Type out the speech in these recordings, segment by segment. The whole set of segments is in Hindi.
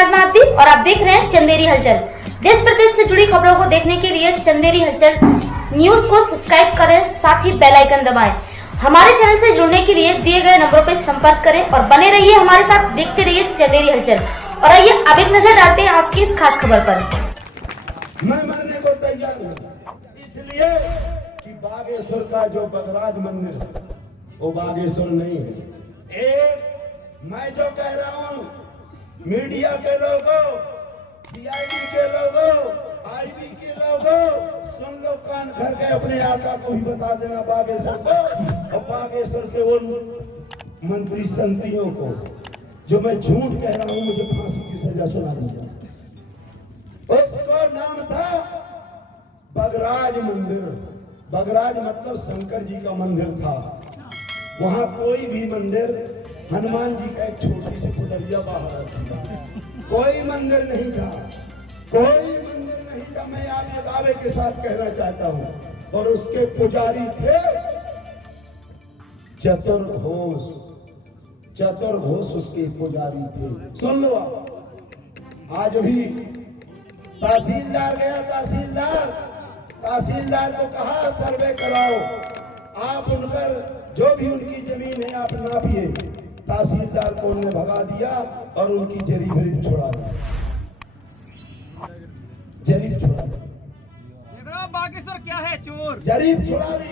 नाज़मा अब्दी और आप देख रहे हैं चंदेरी हलचल। देश प्रदेश से जुड़ी खबरों को देखने के लिए चंदेरी हलचल न्यूज को सब्सक्राइब करें, साथ ही बेल आइकन दबाएं। हमारे चैनल से जुड़ने के लिए दिए गए नंबरों पर संपर्क करें और बने रहिए हमारे साथ, देखते रहिए चंदेरी हलचल। और आइए अब एक नजर डालते हैं आज की इस खास खबर पर। मैं मरने को तैयार हूँ, इसलिए कि बागेश्वर का जो बगराज मंदिर है वो बागेश्वर नहीं है। एक मैं जो कह रहा हूँ, मीडिया के लोगों, सीआईडी के लोगों, आईबी के लोगों, सुन लो, कान भर के अपने आका को ही बता देना बागेश्वर को, और बागेश्वर के वो मंत्री संतरियों को जो मैं झूठ कह रहा हूँ, मुझे फांसी की सजा सुना दीजिए। उसको नाम था बगराज मंदिर। बगराज मतलब शंकर जी का मंदिर था। वहां कोई भी मंदिर, हनुमान जी का एक छोटी सी पुतलिया बाहर था, कोई मंदिर नहीं था, कोई मंदिर नहीं था। मैं आपके दावे के साथ कहना चाहता हूं। और उसके पुजारी थे चतुर्घोष। चतुर्घोष उसके पुजारी थे। सुन लो, आज भी तहसीलदार गया, तहसीलदार को कहा सर्वे कराओ, आप उनकर जो भी उनकी जमीन है आप नापिए। तहसीलदार को उन्होंने भगा दिया और उनकी जरीब छोड़ा दी, जरीब छोड़ा दी। बागेश्वर क्या है? चोर। जरीब छोड़ा दी।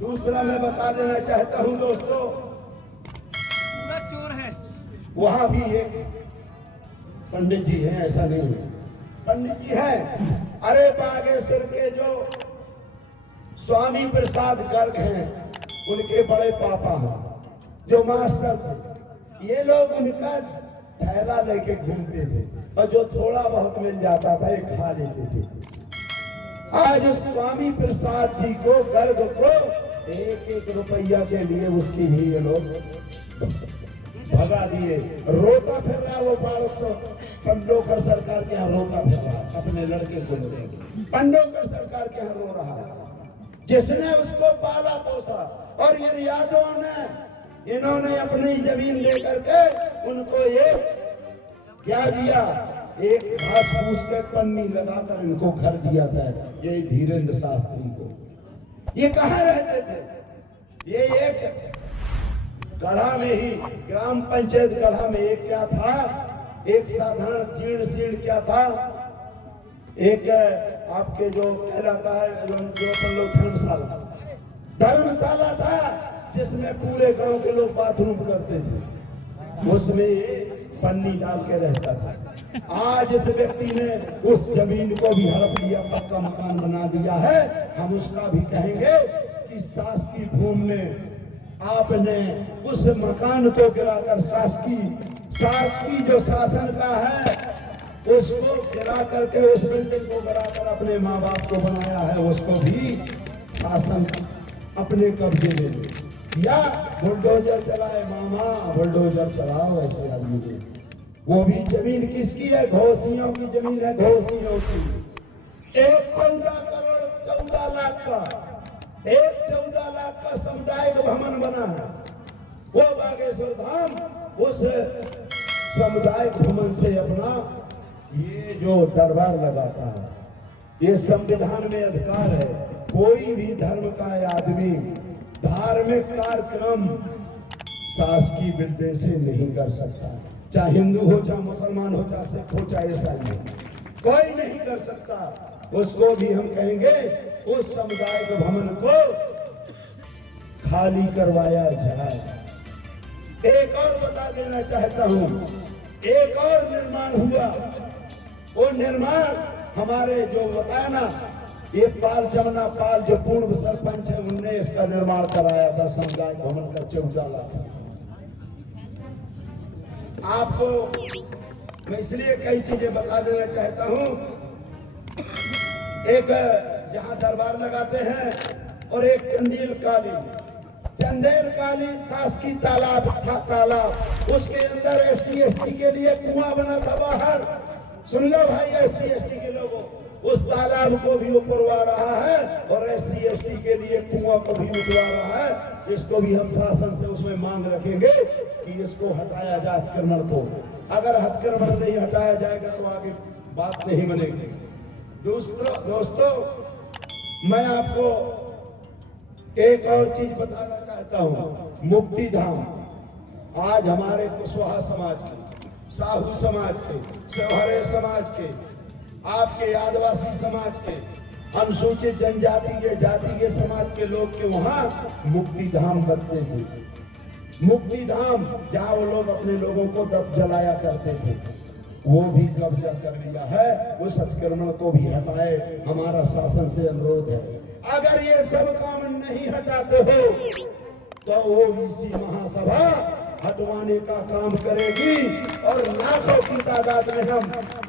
दूसरा मैं बता देना चाहता हूं दोस्तों, पूरा चोर है। वहां भी एक पंडित जी हैं, ऐसा नहीं है, पंडित जी हैं। अरे बागेश्वर के जो स्वामी प्रसाद गर्ग हैं, उनके बड़े पापा हैं जो मास्टर थे। ये लोग उनका थैला लेके घूमते थे और जो थोड़ा बहुत मिल जाता था ये खा लेते थे। आज स्वामी प्रसाद जी को, गर्ग को, एक एक रुपया के लिए उसकी ही ये लोग भगा दिए। रोता फिर रहा वो बालक, पंडोकर सरकार के यहाँ रोता फिर रहा, अपने लड़के को लेके पंडोकर सरकार के यहाँ रो रहा है, जिसने उसको पाला पोसा। और ये रियाजों ने, इन्होंने अपनी जमीन दे करके उनको ये क्या दिया, एक घास फूस के पन्नी लगाकर इनको घर दिया था, ये धीरेन्द्र शास्त्री को। ये कहाँ रहते थे? ये एक गढ़ा में ही, ग्राम पंचायत गढ़ा में एक क्या था, एक साधारण जीर्ण शीर्ण क्या था, एक आपके जो कहलाता है जो अपन लोग धर्मशाला था, जिसमें पूरे गांव के लोग बाथरूम करते थे, उसमें पन्नी डाल के रहता था। आज इस व्यक्ति ने उस जमीन को भी हड़प लिया, पक्का मकान बना दिया है। हम उसका भी कहेंगे कि शासकीय भूमि में आपने उस मकान को गिराकर, शासकीय जो शासन का है उसको गिरा करके, उस बिल्डिंग को गिराकर अपने माँ बाप को बनाया है, उसको भी शासन अपने कब्जे में ले। या बुलडोजर चलाए मामा, बुलडोजर चलाओ ऐसे आदमी को। वो भी जमीन किसकी है? घोषियों की जमीन है, घोषियों की। एक 14 करोड़ 14 लाख का, एक 14 लाख का सामुदायिक भवन बना है वो बागेश्वर धाम। उस सामुदायिक भवन से अपना ये जो दरबार लगाता है, ये संविधान में अधिकार है। कोई भी धर्म का आदमी धार्मिक कार्यक्रम शासकीय बिल्डिंग से नहीं कर सकता, चाहे हिंदू हो, चाहे मुसलमान हो, चाहे सिख हो, चाहे ईसाई हो, कोई नहीं कर सकता। उसको भी हम कहेंगे उस सामुदायिक भवन को खाली करवाया जाए। एक और बता देना चाहता हूं, एक और निर्माण हुआ। वो निर्माण हमारे जो बताया ना, ये पाल जमुना पाल जो पूर्व सरपंच है, उनने इसका निर्माण कराया था, सामुदायिक भवन का 14 लाख। आपको मैं इसलिए कई चीजें बता देना चाहता हूं। एक जहां दरबार लगाते हैं और एक चंदेल काली शासकीय तालाब था, तालाब उसके अंदर SC ST के लिए कुआं बना था बाहर। सुन लो भाई, SC ST के लोगों, उस तालाब को भी उपरवा रहा है और SC ST के लिए कुआं को भी उठवा रहा है। इसको भी हम शासन से उसमें मांग रखेंगे कि इसको हटाया जाए, अतिक्रमण को। अगर हथकरघा नहीं हटाया जाएगा तो आगे बात नहीं बनेगी। दोस्तों मैं आपको एक और चीज बताना चाहता हूं। मुक्ति धाम आज हमारे कुशवाहा समाज के, साहू समाज के, सेवहरे समाज के, आपके आदिवासी समाज के, अनुसूचित जनजाति के, जाति के समाज के लोग के वहां मुक्ति धाम बनते थे। मुक्ति धाम जहां वो लोग अपने लोगों को दब जलाया करते थे, वो भी कब्जा कर लिया है। उस अतिक्रमण को भी हटाए, हमारा शासन से अनुरोध है। अगर ये सब काम नहीं हटाते हो तो वो इसी महासभा हटवाने का काम करेगी और लाखों की तादाद में हम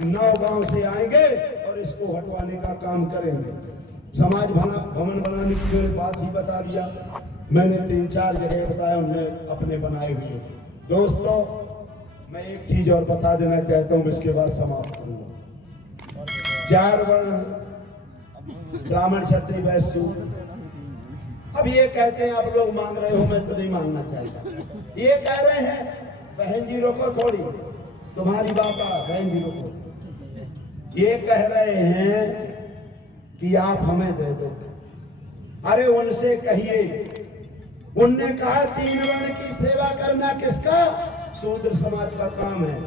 9 गांव से आएंगे और इसको हटवाने का काम करेंगे। समाज भवन बनाने की जो बात ही बता दिया, मैंने 3-4 जगह बताया, उनने अपने बनाए हुए। दोस्तों मैं एक चीज और बता देना चाहता हूं, इसके बाद समाप्त करूंगा। 4 वर्ण ब्राह्मण क्षत्रिय वैश्य, अब ये कहते हैं आप लोग मांग रहे हो, मैं तो नहीं मांगना चाहता। ये कह रहे हैं बहन जी रोको थोड़ी, तुम्हारी बात बहन जी रोको। ये कह रहे हैं कि आप हमें दे दो। अरे उनसे कहिए, उनने कहा 3 वर्ण की सेवा करना किसका? शूद्र समाज का काम है।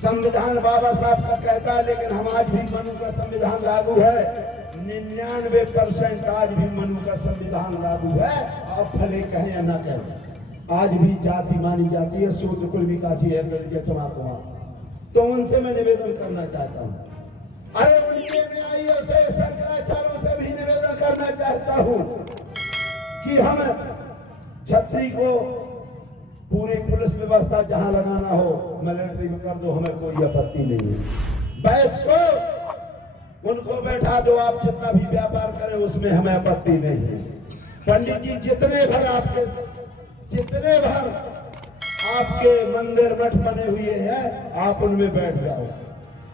संविधान बाबा साहब का कहता है, लेकिन हम आज भी मनु का संविधान लागू है। 99% आज भी मनु का संविधान लागू है। आप भले कहें या ना कहें, आज भी जाति मानी जाती है, शूद्र कुल विकासी है, चमाकुआ। तो उनसे मैं निवेदन करना चाहता हूँ। अरे उनके न्यायियों से, शंकराचार्यों से भी निवेदन करना चाहता हूँ कि हम छत्री को पूरी पुलिस व्यवस्था जहां लगाना हो मिलिट्री में कर दो, हमें कोई आपत्ति नहीं है। वैश्य को उनको बैठा दो, आप जितना भी व्यापार करें उसमें हमें आपत्ति नहीं है। पंडित जी जितने भर आपके मंदिर मठ बने हुए हैं, आप उनमें बैठ जाओ,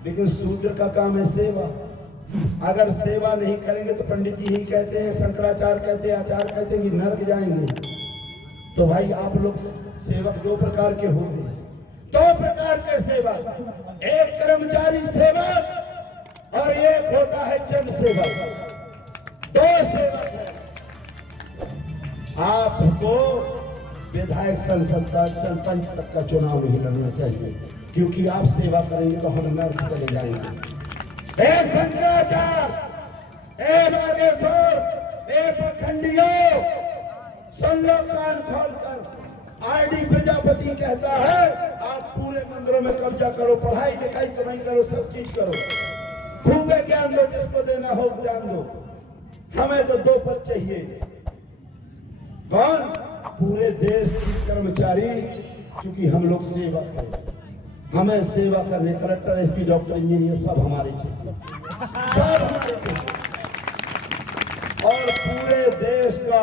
लेकिन शूद्र का काम है सेवा। अगर सेवा नहीं करेंगे तो पंडित जी ही कहते हैं, शंकराचार्य कहते हैं, आचार्य कहते हैं कि नरक जाएंगे। तो भाई आप लोग सेवक 2 प्रकार के होते हैं। 2 प्रकार के सेवक, एक कर्मचारी सेवक और एक होता है जन सेवक। 2 सेवक है। आपको विधायक संसद का, सरपंच तक का चुनाव नहीं लड़ना चाहिए, क्योंकि आप सेवा करेंगे तो हम नर्क चले जाएंगे। ए शंकराचार्य, ए नागेश्वर, ए पखंडियों, सुन लो कान खोलकर। आरडी प्रजापति कहता है आप पूरे मंदिरों में कब्जा करो, पढ़ाई लिखाई कमाई करो, सब चीज करो, खूब ज्ञान दो, जिसको देना हो ज्ञान दो। हमें तो 2 पद चाहिए। कौन? पूरे देश के कर्मचारी, क्योंकि हम लोग सेवा करें, हमें सेवा करने, कलेक्टर, एसपी, डॉक्टर, इंजीनियर सब हमारे चाहिए, सब हमारे चाहिए। और पूरे देश का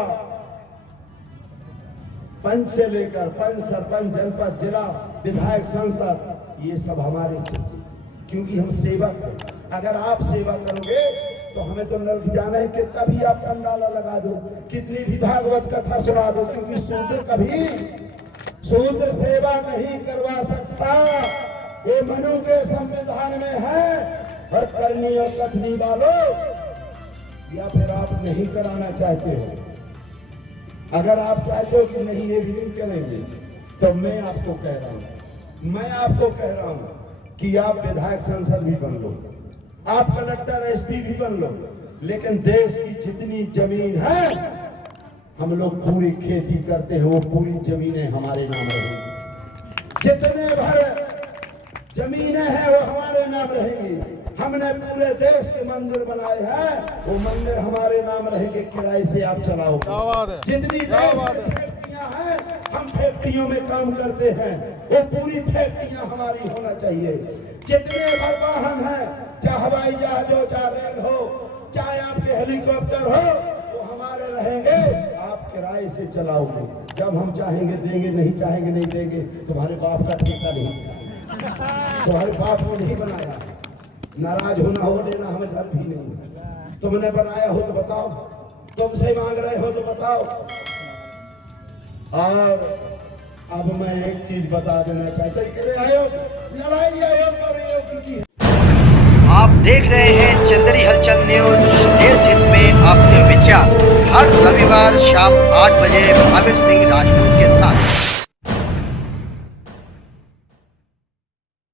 पंच से लेकर पंच, सरपंच, जनपद, जिला, विधायक, सांसद, ये सब हमारे चाहिए, क्योंकि हम सेवा करें। अगर आप सेवा करोगे तो हमें तो नरक जाना है। कितना भी आप पंडाला लगा दो, कितनी भी भागवत कथा सुना दो, क्योंकि शूद्र कभी शूद्र सेवा नहीं करवा सकता। ये मनु के संविधान में है। और करनी और कथनी वालों, या फिर आप नहीं कराना चाहते हो, अगर आप चाहते हो कि नहीं ये भी नहीं करेंगे, तो मैं आपको कह रहा हूं कि आप विधायक, सांसद भी बन लो, आप कलेक्टर, एसपी भी बन लो, लेकिन देश की जितनी जमीन है, हम लोग पूरी खेती करते हैं, वो पूरी जमीनें हमारे नाम रहेंगी। जितने भर जमीनें हैं वो हमारे नाम रहेंगी। हमने पूरे देश के मंदिर बनाए हैं, वो मंदिर हमारे नाम रहेंगे, किराए से आप चलाओगे। जितनी फैक्ट्रियां हैं, हम फैक्ट्रियों में काम करते हैं, वो पूरी फैक्ट्रियां हमारी होना चाहिए। जितने भर वाहन हैं, चाहे हवाई जहाज हो, चाहे रेल हो, चाहे आपके हेलीकॉप्टर हो, वो हमारे रहेंगे, आप किराए से चलाओगे। जब हम चाहेंगे देंगे, नहीं चाहेंगे नहीं देंगे। तुम्हारे बाप का ठेका नहीं, तुम्हारे बाप को नहीं बनाया। नाराज होना हो लेना, हमें डर भी नहीं। तुमने बनाया हो तो बताओ, तुमसे मांग रहे हो तो बताओ। और अब मैं एक चीज बता देना चाहता हूँ, आयोग लड़ाई आयोग और आयोग की आप देख रहे हैं चंदेरी हलचल न्यूज। देश हित में आपके विचार हर रविवार शाम 8 बजे महावीर सिंह राजपूत के साथ।